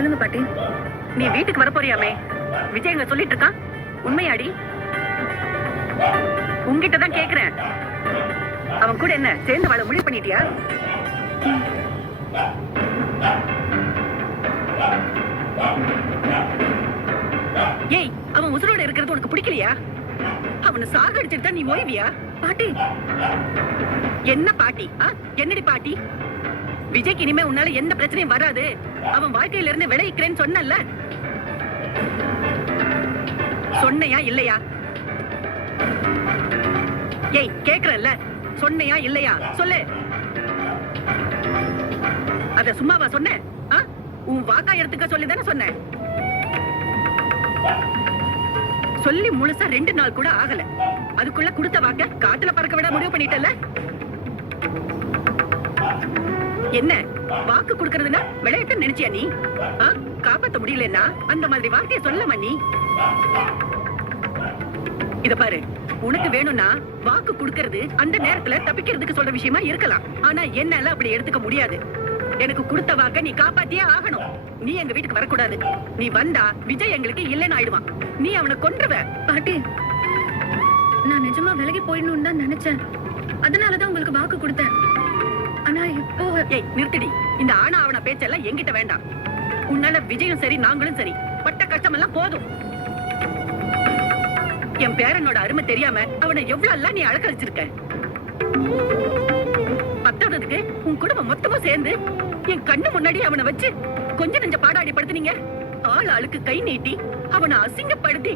சொல்லுங்க பாட்டி. நீ வீட்டுக்கு வர போறியாமே? விஜய் எங்க சொல்லிட்டு இருக்கான், உண்மையாடி? உன்கிட்ட தான் கேக்குறேன். அவன் கூட என்ன சேர்ந்து வாழ முடிவு பண்ணிட்டியா? ஏய், அவன் உசுரோட இருக்கிறது உனக்கு பிடிக்கலையா? அவனை சாகடிச்சிட்டு தான் நீ ஓய்வியா? பாட்டி என்ன பாட்டி? என்னடி பாட்டி? விஜய்க்கு இனிமே உன்னால எந்த பிரச்சனையும் வராது. அவன் வாழ்க்கையில இருந்து விளைவிக்கிறேன்னு சொன்னல, சொன்னையா இல்லையா? ஏய், கேக்குறல்ல, சொன்னையா இல்லையா? சொல்லு. அத சும்மாவா சொன்ன? உன் வாக்கா எடுத்துக்க சொல்லிதானே சொன்ன. சொல்லி முழுசா 2 நாள் கூட ஆகல, அதுக்குள்ள கொடுத்த வாக்க காட்டுல பறக்க விட முடிவு பண்ணிட்டல. என்ன வாக்கு கொடுக்கறதுன்னா விளையாட்டு நினைச்சியா நீ? காப்பாத்த முடியலன்னா அந்த மாதிரி வார்த்தையை சொல்லமா நீ? இத பாரு, உனக்கு வேணும்னா வாக்கு கொடுக்கறது அந்த நேரத்துல தப்பிக்கிறதுக்கு சொல்ற விஷயமா இருக்கலாம். ஆனா என்னால அப்படி எடுத்துக்க முடியாது. எனக்கு கொடுத்த வாக்க நீ காப்பாத்தியே ஆகணும். நீ எங்க வீட்டுக்கு வரக்கூடாது. நீ வந்தா விஜய் எங்களுக்கு இல்லைன்னு ஆயிடுவான். நீ அவனை கொன்றுவ. பாட்டி, நான் நிஜமா விலகி போயிடணும்னு தான் நினைச்சேன். அதனாலதான் உங்களுக்கு வாக்கு கொடுத்தேன். ஆனா இப்போ ஏய், நிறுத்திடி. இந்த ஆனா அவன பேச்செல்லாம் என்கிட்ட வேண்டாம். உன்னால விஜயும் சரி நாங்களும் சரி பட்ட கஷ்டம் எல்லாம் போதும். என் பேரனோட அருமை தெரியாம அவனை எவ்வளவு எல்லாம் நீ அழகழிச்சிருக்க. பத்தாவதுக்கு உன் குடும்பம் மொத்தமா சேர்ந்து என் கண்ணு முன்னாடி அவனை வச்சு கொஞ்ச நெஞ்ச பாடாடி படுத்துனீங்க. ஆள் ஆளுக்கு கை நீட்டி அவனை அசிங்கப்படுத்தி